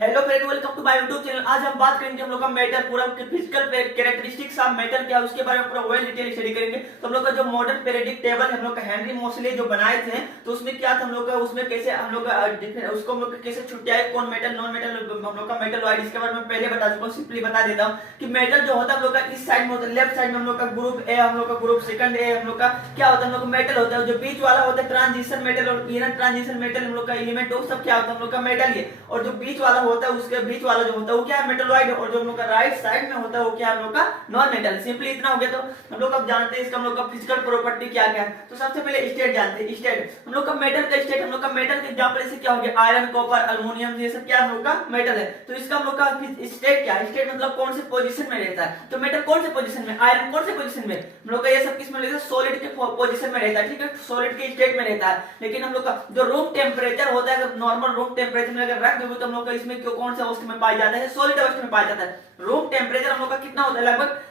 Hello friend, welcome to my YouTube channel. आज हम बात करेंगे हम लोग का मेटल पूरा फिजिकल कैरेक्टरिस्टिक्स ऑफ मेटल क्या है उसके बारे में पूरा वेल डिटेल स्टडी करेंगे। तो हम लोग का जो मॉडर्न पीरियडिक टेबल हम लोग का हेनरी मोसले जो बनाए थे, तो उसमें क्या था हम लोग का, उसमें कैसे हम लोग का उसको हम लोग कैसे छुट्टियां कौन मेटल नॉन मेटल हम लोग का मेटल वाइड, इसके बारे में पहले बता चुका हूँ। सिंपली बता देता हूँ कि मेटल जो होता है हम लोग का इस साइड में होता है, लेफ्ट साइड में हम लोग का ग्रुप ए, हम लोग का ग्रुप सेकंड ए हम लोग का क्या होता है, हम लोग का मेटल होता है। जो बीच वाला होता है ट्रांजिशन मेटल और इनर ट्रांजिशन मेटल हम लोग का एलिमेंट, वो सब क्या होता है हम लोग का मेटल ही। और जो बीच वाला होता है उसके बीच वाला जो होता है वो क्या है, मेटलॉइड। और जो हम लोग का राइट साइड में होता है वो क्या है, हम लोग का नॉन मेटल। सिंपली इतना हो गया। तो हम लोग अब जानते हैं इसका हम लोग का फिजिकल प्रॉपर्टी क्या क्या है। तो सबसे पहले स्टेट जानते हैं। स्टेट हम लोग का मेटल का स्टेट, हम लोग का मेटल के एग्जांपल जैसे क्या हो गया, आयरन कॉपर अल्युमिनियम, ये सब क्या हम लोग का मेटल है। तो इसका हम लोग का स्टेट क्या है, स्टेट मतलब कौन से पोजीशन में रहता है। तो मेटल कौन से पोजीशन में, आयरन कौन से पोजीशन में, हम लोग का ये सब किस में रहता है, सॉलिड के पोजीशन में रहता है। ठीक है, सॉलिड के स्टेट में रहता है। लेकिन हम लोग का जो रूम टेम्परेचर होता है, अगर नॉर्मल रूम टेम्परेचर में अगर रख दोगे तो हम लोग का इसमें कौन से अवस्था में पाया जाता है, सॉलिड अवस्था में पाया जाता है। रूम टेम्परेचर हम लोग का कितना होता है,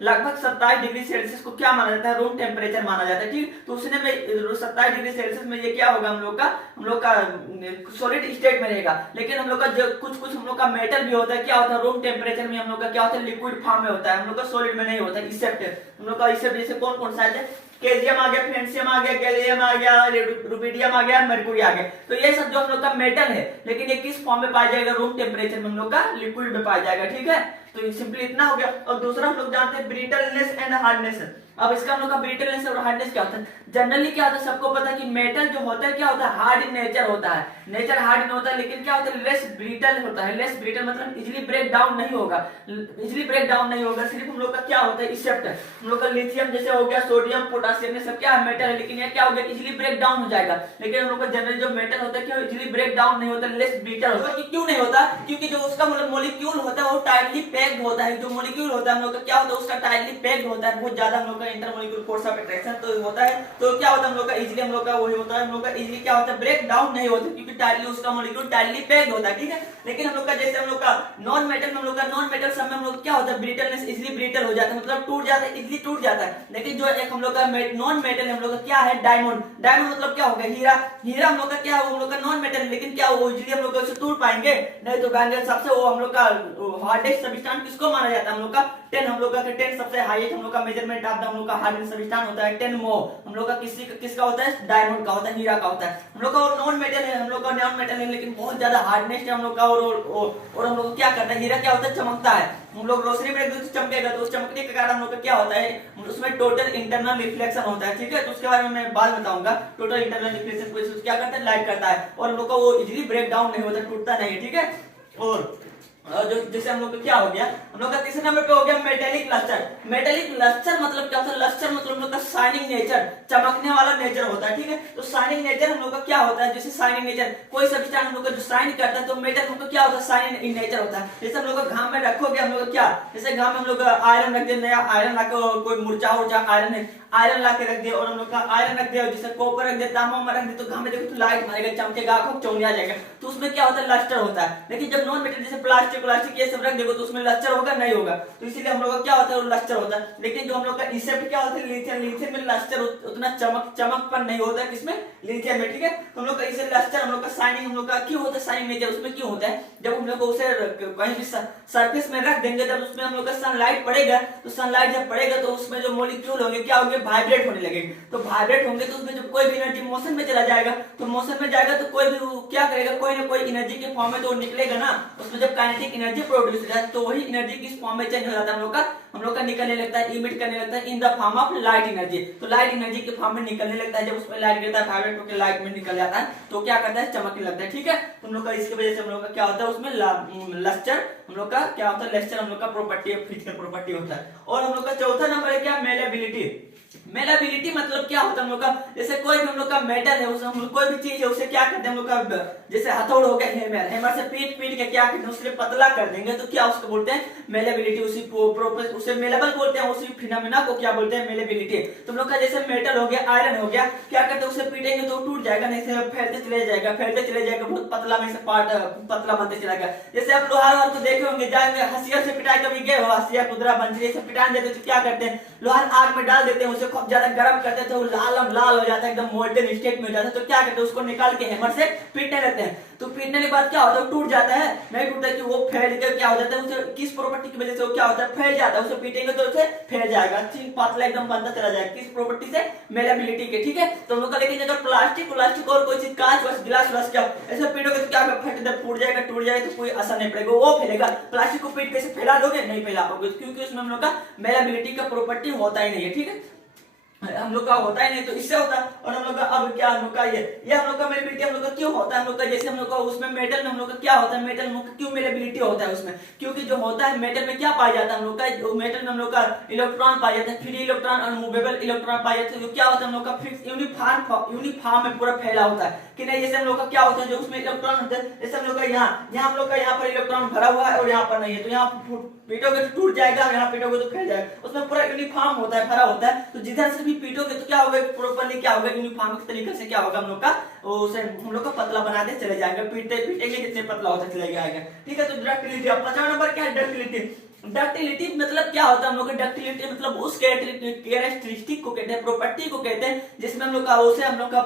लगभग 27 डिग्री सेल्सियस को क्या माना जाता है, रूम टेम्परेचर माना जाता है। ठीक, तो उसने में 27 डिग्री सेल्सियस में ये क्या होगा, हम लोग का सॉलिड स्टेट में रहेगा। लेकिन हम लोग का जो कुछ हम लोग का मेटल भी होता है, क्या होता है, रूम टेम्परेचर में हम लोग का क्या होता है, लिक्विड फॉर्म में होता है। हम लोग का सॉलिड में नहीं होता। एक्सेप्ट हम लोग का एक्सेप्ट जैसे कौन कौन सा है, केजियम आ गया, फ्रेंसियम आ गया, गैलियम आ गया, रुबिडियम आ गया, मरकुरी आ गया। तो ये सब जो हम लोग का मेटल है, लेकिन ये किस फॉर्म में पाया जाएगा, रूम टेम्परेचर में हम लोग का लिक्विड में पाया जाएगा। ठीक है, तो सिंपली इतना हो गया। और दूसरा हम लोग जानते हैं ब्रिटलनेस एंड हार्डनेस। अब इसका हम लोग का ब्रिटलनेस और हार्डनेस क्या होता है। जनरली क्या होता है, सबको पता है कि मेटल जो होता है क्या होता है, हार्ड इन नेचर होता है। नेचर हार्ड इन होता है, लेकिन क्या होता है, लेस ब्रिटल होता है। लेस ब्रिटल मतलब इजीली ब्रेक डाउन नहीं होगा, इजीली ब्रेक डाउन नहीं होगा। सिर्फ हम लोग का क्या होता है, एक्सेप्ट हम लोग का लिथियम जैसे हो गया, सोडियम पोटासियम, ये सब क्या है, मेटल है। लेकिन ये क्या हो गया, इजीली ब्रेक डाउन हो जाएगा। लेकिन हम लोग का जनरली जो मेटल होता है क्या इजीली ब्रेक डाउन नहीं होता, लेस ब्रिटल होता है। क्यों नहीं होता, क्योंकि जो उसका मतलब मोलिक्यूल होता है वो टाइटली पैक्ड होता है। जो मोलिक्यूल होता है हम लोग का क्या होता है, उसका टाइटली पैक्ड होता है, बहुत ज्यादा हम लोग का इंटरमोलिक्यूलर फोर्स ऑफ अट्रैक्शन तो होता है। तो क्या होता है हम लोग का इजीली, हम लोग का वही होता है, हम लोग का इजीली क्या होता है, ब्रेक डाउन नहीं होता, क्योंकि टाइटली उसका मोलिक्यूल टाइटली पैक्ड होता है। ठीक है, लेकिन हम लोग का जैसे हम लोग का नॉन मेटल में, हम लोग का नॉन मेटल सब में हम लोग क्या होता है, ब्रिटलनेस इजीली ब्रिटल हो जाता है, मतलब टूट जाता है, इजीली टूट जाता है। लेकिन जो एक हम लोग का नॉन मेटल हम लोग का क्या है, डायमंड। डायमंड मतलब क्या होगा, हीरा। हीरा हम लोग का क्या है, हम लोग का नॉन मेटल, लेकिन क्या वो इजीली हम लोग का टूट पाएंगे नहीं। तो गांधी सबसे वो हम लोग का हार्डेस्ट सब्सटेंस किसको माना जाता है, हम लोग का 10, हम लोग का 10 सबसे हाईएस्ट हम लोग का मेजरमेंट ऑफ द हम लोग का हार्डेस्ट सब्सटेंस होता है 10 मो। हम लोग का किसका होता है, डायमंड का होता है, हीरा का होता है। हम लोग का और नॉन मेटल है, हम लोग का नॉन मेटल है, लेकिन बहुत ज्यादा हार्डनेस है हम लोग का। और हम लोग क्या करता है, हीरा क्या होता है, चमकता है। हम लोग रोशनी में एकदम चमकेगा, तो उस चमकने के कारण हम लोग का क्या होता है, उसमें टोटल इंटरनल रिफ्लेक्शन होता है। ठीक है, तो उसके बारे में मैं बाद बताऊंगा। टोटल इंटरनल रिफ्लेक्शन को क्या करता है, लाइट करता है। और हम लोग का वो इजीली ब्रेक डाउन नहीं होता, टूटता नहीं है। ठीक है, और जो जैसे हम लोग का क्या हो गया, हम लोग का तीसरे नंबर पे हो गया मेटेलिक लस्टर। मेटेलिक लस्टर मतलब क्या होता है, लस्टर मतलब हम लोग का शाइनिंग नेचर, चमकने वाला नेचर होता है। ठीक है, तो शाइनिंग नेचर हम लोग का क्या होता है, जैसे शाइनिंग नेचर कोई सब्सटेंस हम लोग का जो शाइन करता है, तो मेटल हम लोग क्या होता है, शाइनिंग नेचर होता है। जैसे हम लोग का घाम में रखोगे, हम लोग क्या, जैसे घाम में हम लोग आयरन रख दे, नया आयरन ला के, कोई मुरझा उर्जा आयरन है, आयरन ला के रख दिया, और हम लोग का आयरन रख दिया, जैसे कॉपर रख दिया, तांबा रख दिया, तो घाम में देखो तो लाइट मारेगा, चमकेगा, आंखों चौंधिया जाएगा। तो उसमें क्या होता है, लस्टर होता है। लेकिन जब नॉन मेटल जैसे प्लास्टिक ये सब रख देखो, तो उसमें लस्टर होगा नहीं होगा। तो इसीलिए हम लोग का क्या होता है, लस्टर होता है। लेकिन जो हम लोग का इसेप्ट क्या होता है, लिथियम में लस्टर उतना चमकपन नहीं होता है, किसमें, लिथियम में। ठीक है, तो हम लोग का इसे लस्टर, हम लोग का शाइनिंग, हम लोग का क्यों होता है शाइनिंग नेचर, उसमें क्यों होता है, जब हम लोग उसे कहीं भी सरफेस में रख देंगे, जब उसमें हम लोग का सनलाइट पड़ेगा, तो सनलाइट जब पड़ेगा तो उसमें जो मॉलिक्यूल होंगे क्या होंगे, वाइब्रेट होने लगेंगे। तो वाइब्रेट होंगे तो उसमें जब कोई भी एनर्जी मोशन में चला जाएगा, तो मोशन में जाएगा तो कोई भी क्या करेगा, कोई ना कोई एनर्जी के फॉर्म में तो निकलेगा ना। उसमें जब काइनेटिक एनर्जी प्रोड्यूस हो जाए, तो वही एनर्जी किस फॉर्म में चेंज हो जाता है, हम लोग का निकलने लगता है, इमिट करने लगता है in the form of light energy. तो लाइट एनर्जी के फॉर्म में निकलने लगता है। जब उसमें लाइट गिरता है, वाइब्रेट होकर लाइट में निकल जाता है, तो क्या करता है, चमकने लगता है। ठीक है, तो हम लोग का इसकी वजह से हम लोग का क्या होता है, उसमें लस्टर हम लोग का क्या होता है, लस्टर हम लोग का प्रॉपर्टी, फिजिकल प्रॉपर्टी होता है। और हम लोग का चौथा नंबर है क्या, मेलेबिलिटी। मेलेबिलिटी मतलब क्या होता है, हम लोग का जैसे कोई भी हम लोग का मेटल है, उसे हम लोग कोई भी चीज है उसे क्या करते हैं, हम लोग का जैसे हथौड़ हो गया, हैमर से पीट के क्या करते हैं, उससे पतला कर देंगे, तो क्या उसको बोलते हैं, मेलेबिलिटी। उसे मेलेबल बोलते हैं, उसी फिनोमेना को क्या बोलते हैं, मेलेबिलिटी। तो हम लोग का जैसे मेटल हो गया, आयरन हो गया, क्या करते हैं, उसे पीटेंगे तो टूट जाएगा नहीं, से फैलते चले जाएगा, बहुत पतला में से पार्ट पतला बनते चला गया। जैसे आप लोहार को देखे होंगे, जाएंगे हसिया से पिटाई, कभी गए हो, हसिया कुदरा बंजरी से पिटा देते तो क्या करते हैं, लोहार आग में डाल देते हैं, उसे बहुत ज्यादा गर्म करते हैं तो लाल हो जाता है, एकदम मोल्टन स्टेट में हो जाता है। तो क्या करते हैं, उसको निकाल के हैमर से पीटने लगते हैं। तो पीटने के बाद क्या होता है, टूट जाता है, नहीं टूटता कि वो फैल के क्या हो जाता है, उसे किस प्रॉपर्टी की वजह से वो क्या होता है, फैल जाता है। उसे पीटेंगे तो उसे फैल जाएगा, ठीक पतला एकदम बनता चला जाएगा, किस प्रॉपर्टी से, मेलेबिलिटी के। ठीक है, तो हम लोग का लेकिन अगर प्लास्टिक और कोई चीज कांच गिलास क्या ऐसे पीटोगे तो क्या फट फूट जाएगा, टूट जाएगा, तो कोई असर नहीं पड़ेगा, वो फैलेगा। प्लास्टिक को पीट कैसे फैला दोगे, नहीं फैला पाओगे, क्योंकि उसमें हम लोग का मेलेबिलिटी का प्रॉपर्टी होता ही नहीं है। ठीक है, हम लोग का होता ही नहीं, तो इससे होता है। और हम लोग का अब क्या, हम लोग का ये हम लोग का मेलेबिलिटी हम लोग का क्यों होता है, हम लोग का जैसे हम लोग का उसमें मेटल में हम लोग का क्या होता है, मेटल में क्यों मेलेबिलिटी होता है उसमें, क्योंकि जो होता है मेटल में क्या पाया जाता है, हम लोग का मेटल में हम लोग का इलेक्ट्रॉन पाया जाता है, फ्री इलेक्ट्रॉन और मूवेबल इलेक्ट्रॉन पाया जाता है। जो क्या होता है, हम लोग का फिक्स यूनिफॉर्म में पूरा फैला होता है कि नहीं। जैसे हम लोग का क्या होता है, जो उसमें इलेक्ट्रॉन होता है, जैसे हम लोग का यहाँ हम लोग का यहाँ पर इलेक्ट्रॉन भरा हुआ है और यहाँ पर नहीं है, तो यहाँ पीटोगे तो टूट जाएगा, यहाँ पीटोगे तो फैल जाएगा। उसमें पूरा यूनिफॉर्म होता है, भरा होता है। तो जिधर से भी पीटोगे तो क्या होगा, प्रॉपर्ली क्या होगा, यूनिफॉर्म तरीके से क्या होगा, हम लोग का उसे हम लोग का पतला बनाते चले जाएंगे, पीटेंगे जितने पतला होता चले जाएगा। ठीक है, तो डक्टिलिटी। अब 50वां नंबर क्या है, डक्टिलिटी। डक्टिलिटी मतलब क्या होता है, हम लोग का डक्टिलिटी मतलब उस कैरेक्टरिस्टिक को कहते हैं, प्रॉपर्टी को कहते हैं, जिसमें हम लोग का उसे हम लोग का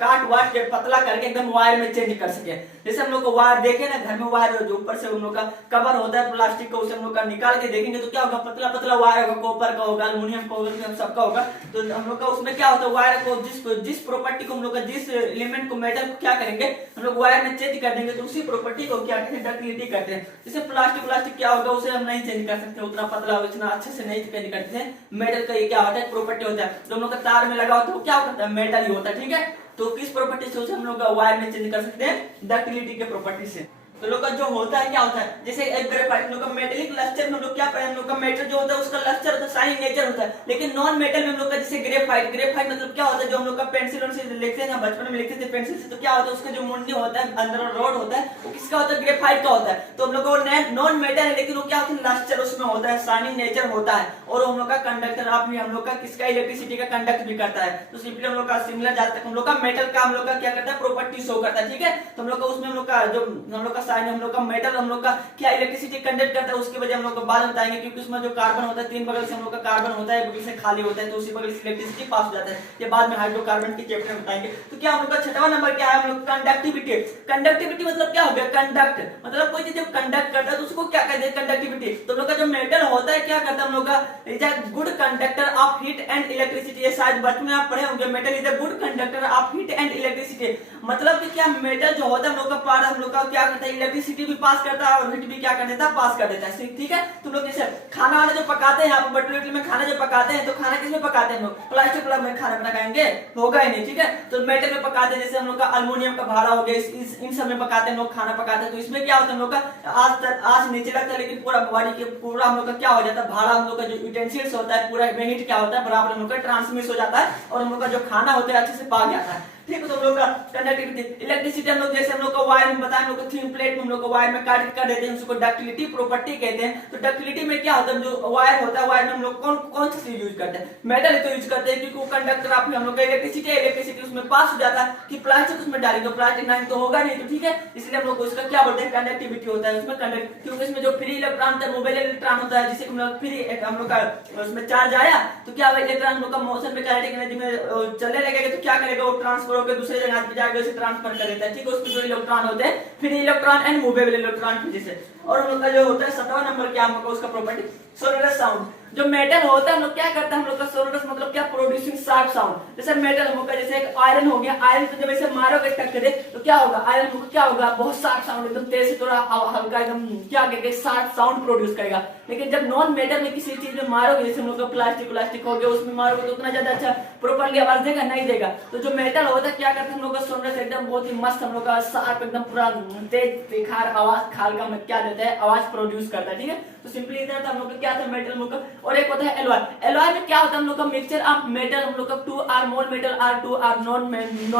काट वाट के पतला करके एकदम वायर में चेंज कर सके। जैसे हम लोग को वायर देखे ना, घर में वायर जो ऊपर से हम लोग का कवर होता है प्लास्टिक का, उसे हम लोग का निकाल के देखेंगे तो क्या होगा, पतला पतला वायर होगा, कॉपर का होगा, एल्युमिनियम का होगा, सबका होगा। तो हम लोग का उसमें क्या होता है, वायर को जिस प्रॉपर्टी को हम लोग का, जिस एलिमेंट को, मेटल को क्या करेंगे हम लोग वायर में चेंज कर देंगे, तो उसी प्रॉपर्टी को क्या कहते हैं, डक्टिलिटी कहते हैं। जैसे प्लास्टिक क्या होगा, उसे हम नहीं चेंज कर सकते, उतना पतला उतना अच्छे से नहीं चेंज करते हैं। मेटल का ये क्या होता है, प्रॉपर्टी होता है। तो हम लोग का तार में लगा होता है वो क्या होता है, मेटल ही होता है। ठीक है, तो किस प्रॉपर्टी से उसे हम लोग वायर में चेंज कर सकते हैं, डक्टिलिटी के प्रॉपर्टी से। तो लोग का जो होता है क्या होता है, जैसे एक ग्रेफाइट लोग का मेटेलिक लस्टर में हम लोग क्या पढ़े, हम लोग का मेटल जो होता है उसका लस्टर होता है, शाइनिंग नेचर होता है। लेकिन नॉन मेटल में हम लोग का जैसे ग्रेफाइट मतलब क्या होता है, जो हम लोग का पेंसिल से लिखते हैं, बचपन में लिखते थे पेंसिल से, तो क्या होता है उसका जो मुंडी होता है, अंदर रॉड होता है, वो किसका होता है, ग्रेफाइट का होता है। तो हम लोग का नॉन मेटल है, लेकिन वो क्या होता है, लस्टर उसमें होता है, शाइनिंग नेचर होता है, और हम लोग का कंडक्टर हम लोग का किसका, इलेक्ट्रिसिटी का कंडक्ट भी करता है। तो सिंपली हम लोग का सिमिलर जहां तक हम लोग का मेटल का हम लोग का क्या करता है, प्रॉपर्टी शो करता है। ठीक है, तो हम लोग का उसमें हम लोग का जो हम लोग का साइन हम लोग का मेटल हम लोग का क्या इलेक्ट्रिसिटी कंडक्ट करता है, उसकी वजह हम लोग को बाद में बताएंगे, क्योंकि उसमें जो कार्बन होता है, तीन बगल से हम लोग का कार्बन होता है, बगल से खाली होता है, तो उसी बगल से इलेक्ट्रिसिटी पास हो जाता है। ये बाद में हाइड्रोकार्बन के चैप्टर में बताएंगे। तो क्या हम लोग का 6वां नंबर क्या है, हम लोग कंडक्टिविटी। कंडक्टिविटी मतलब क्या हो गया, कंडक्ट मतलब कोई चीज जब कंडक्ट करता है तो उसको क्या कहते हैं, कंडक्टिविटी। तो हम लोग का जो मेटल होता है क्या करता है, हम लोग का is a good conductor of heat and electricity. ये शायद बचपन में आप पढ़े होंगे, metal is a good conductor of heat and electricity. मतलब कि क्या मेटल जो होता है हम लोग का पार्ट हम लोग का क्या करता है, इलेक्ट्रिसिटी भी पास करता है और हीट भी क्या कर देता है, पास कर देता है। ठीक है, तुम लोग जैसे खाना वाना जो पकाते हैं, यहाँ पर बटुए में खाना जो पकाते हैं, तो खाना किसमें पकाते हैं हम लोग, प्लास्टिक में खाना पकाएंगे, होगा ही नहीं। ठीक है, तो मेटल में पकाते हैं, जैसे हम लोग का अल्युमिनियम का भाड़ा हो गया, इन सब में पकाते हैं लोग, खाना पकाते हैं। तो इसमें क्या होता है, हम लोग का आज नीचे लगता है, लेकिन पूरा बॉडी के पूरा हम लोग का क्या हो जाता है, भाड़ा हम लोग का जो यूटेंसिल्स होता है पूरा में हीट क्या होता है, बराबर हम लोग का ट्रांसमिट हो जाता है, और हम लोग का जो खाना होता है अच्छे से पक जाता है। ठीक है, तो हम लोग का कंडक्टिविटी। इलेक्ट्रिसिटी हम लोग जैसे हम लोग का वायर में बताया, हम लोग थीन प्लेट में हम लोग वायर में काट कर देते हैं, उसको डक्टिलिटी प्रॉपर्टी कहते हैं। तो डक्टिलिटी में क्या होता है, जो वायर होता है, वायर में हम लोग कौन सी चीज यूज करते हैं, मेटल तो यूज करते हैं, क्योंकि वो कंडक्टर आप हम लोग का इलेक्ट्रिसिटी उसमें पास हो जाता है। कि प्लास्टिक उसमें डालेंगे तो प्लास्टिक नहीं तो होगा नहीं, तो ठीक है, इसलिए हम लोग उसका क्या बोलते हैं, कंडक्टिविटी होता है उसमें कंडक्ट, क्योंकि इसमें जो फ्री इलेक्ट्रॉन होता है, मोबाइल इलेक्ट्रॉन होता है, जिसे हम लोग फ्री हम लोग का उसमें चार्ज आया तो क्या होगा, इलेक्ट्रॉन हम लोग का मोशन में काइनेटिक एनर्जी में चलने लगेगा, तो क्या करेगा, वो ट्रांसफर होकर दूसरे जगह जाके उसे ट्रांसफर कर देता है। ठीक है, उसमें जो इलेक्ट्रॉन होते हैं free electron and movable electron की वजह से। और हम लोग का जो होता है 7वां नंबर क्या, हम लोग का उसका प्रॉपर्टी सोनोरस साउंड। जो मेटल होता है हम लोग क्या करता है, हम लोग का सोनोरस मतलब क्या, प्रोड्यूसिंग शार्प साउंड। जैसे मेटल हम लोग का जैसे एक आयरन हो गया, आयरन को जब ऐसे मारोगे टक्कर तो क्या होगा, आयरन को क्या होगा, बहुत शार्प साउंड, एकदम तेज से थोड़ा हल्का एकदम क्या करेगा, शार्प साउंड प्रोड्यूस करेगा। लेकिन जब नॉन मेटल में किसी चीज में मारोगे, जैसे हम लोग का प्लास्टिक हो गया, उसमें मारोगे तो उतना ज्यादा अच्छा प्रॉपर्ली आवाज देगा नहीं देगा। तो जो मेटल होता है क्या करते हैं, हम लोग का सोनोरस एकदम बहुत ही मस्त, हम लोग का शार्प एकदम पूरा तेज तिखार आवाज खालका में क्या देता है, आवाज प्रोड्यूस करता है। ठीक है, तो सिंपली इतना था हम लोग का क्या था, मेटल हम लोग का। और एक होता है एलॉय। एलॉय में क्या होता है, हम लोग का मिक्सचर ऑफ मेटल, हम लोग का 2 are mole metal are 2 are non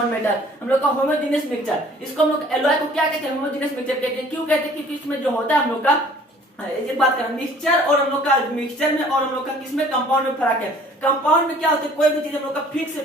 metal, हम लोग का होमोजेनियस मिक्सचर। इसको हम लोग एलॉय को क्या कहते हैं, होमोजेनियस मिक्सचर कहते हैं। क्यों कहते हैं, क्योंकि इसमें जो होता है हम लोग का एक बात करें, मिक्सचर और हम लोग का मिक्सचर में और हम लोग का किसमें कंपाउंड में फर्क है। कंपाउंड में क्या होता है, कोई भी चीज हम लोग का फिक्स्ड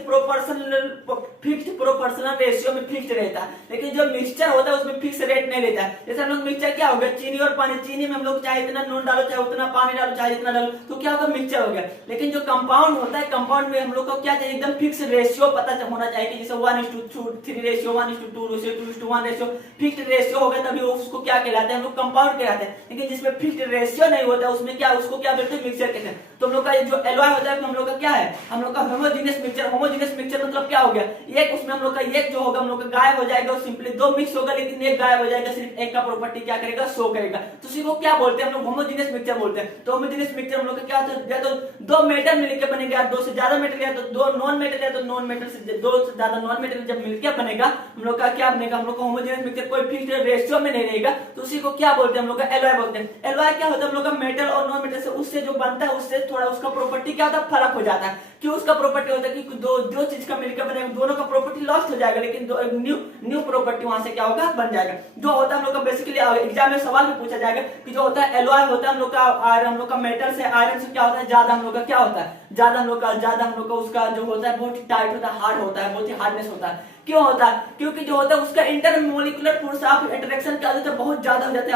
प्रोपोर्शनल रेशियो में फिक्स्ड रहता है, लेकिन जो मिक्सचर होता है उसमें फिक्स रेट नहीं रहता है। जैसे हम लोग मिक्सचर क्या हो गया, चीनी और पानी, चीनी में हम लोग चाहे इतना नून डालो, चाहे उतना पानी डालो, चाहे इतना डालो, तो क्या होगा, मिक्सचर हो गया। लेकिन जो कंपाउंड होता है, कंपाउंड में हम लोग को क्या चाहिए, एकदम फिक्स रेशियो पता होना चाहिए कि जैसे 1:3 ratio, 1:2 ratio, 2:1 ratio, fixed ratio होगा तभी उसको क्या कहलाते हैं, हम लोग कंपाउंड कहलाते हैं। लेकिन जिसमें फिक्स्ड रेशियो नहीं होता उसमें क्या, उसको क्या बोलते हैं, मिक्सचर कहते हैं। तो हम लोग का जो एलॉय होता है हम लोग का क्या है, हम लोग का होमोजेनियस मिक्सचर। होमोजेनियस मिक्सचर मतलब क्या हो गया, एक उसमें हम लोग का एक जो होगा हम लोग का गायब हो जाएगा, और सिंपली दो मिक्स होगा लेकिन एक गायब हो जाएगा, सिर्फ एक का प्रॉपर्टी क्या करेगा, शो करेगा। तो उसी को क्या बोलते हैं हम लोग, होमोजेनियस मिक्सचर बोलते हैं। तो होमोजेनियस मिक्सचर हम लोग का क्या होता है, या तो दो मेटल मिलकर बनेगा, दो से ज्यादा मेटल या तो दो नॉन मेटल या तो नॉन मेटल से दो से ज्यादा नॉन मेटल जब मिलकर बनेगा हम लोग का क्या बनेगा, हम लोग का होमोजेनियस मिक्सचर कोई फिक्स्ड रेशियो में नहीं रहेगा, तो उसी को क्या बोलते हैं, हम लोग का एलॉय बोलते हैं। एलॉय क्या होता है, हम लोग का मेटल और नॉन मेटल से उससे जो बनता है उससे थोड़ा उसका प्रॉपर्टी क्या होता है, फर्क हो जाता है। क्यों उसका प्रॉपर्टी होता है कि दो चीज का मिलकर बनेगा, दोनों का प्रॉपर्टी लॉस्ट हो जाएगा, लेकिन न्यू प्रॉपर्टी वहां से क्या होगा, बन जाएगा। जो होता है हम लोग का बेसिकली एग्जाम में सवाल में पूछा जाएगा कि जो होता है एलॉय होता है हम लोग का मेटल से, आयरन से क्या होता है, ज्यादा हम लोग का क्या होता है, ज्यादा हम लोग का उसका जो होता है बहुत ही टाइट होता है, हार्ड होता है, बहुत ही हार्डनेस होता है। क्यों होता है, क्योंकि जो होता है उसका इंटरमोलिकुलर फोर्स ऑफ इंटरेक्शन क्या होता है, बहुत ज्यादा हो जाता है,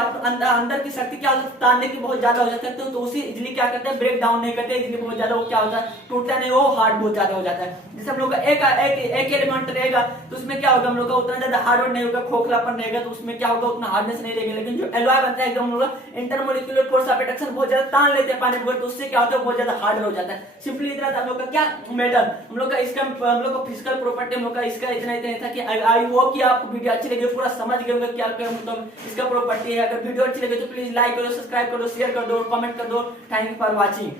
अंदर की शक्ति क्या होता है, तानने की बहुत ज्यादा हो जाता है, तो उसे इजीली क्या करते हैं, ब्रेक डाउन नहीं करते, इजीली बहुत ज्यादा वो क्या होता है, टूटता नहीं, वो हार्ड बहुत ज्यादा हो जाता है। जैसे हम लोग का एक एलिमेंट रहेगा तो उसमें क्या होगा, हम लोग का उतना ज्यादा हार्ड नहीं होगा, खोखलापन रहेगा, तो उसमें क्या होगा, उतना हार्डनेस नहीं रहेगा। लेकिन जो एलॉय बनता है एकदम हम लोग इंटरमोलिकुलर फोर्स ऑफ इंटरेक्शन बहुत ज्यादा तान लेते हैं पानी को, तो उससे क्या होता है, बहुत ज्यादा हार्ड हो जाता है। सिंपली इतना हम लोग का क्या, मेटल हम लोग का इसका हम लोग का फिजिकल प्रॉपर्टी हम लोग का इसका इतना था कि आई होप कि आपको वीडियो अच्छी लगी, पूरा समझ गए होंगे क्या मतलब इसका प्रॉपर्टी है। अगर वीडियो अच्छी लगे तो प्लीज लाइक करो, सब्सक्राइब करो, शेयर कर दो, कमेंट कर दो। Thank you for watching.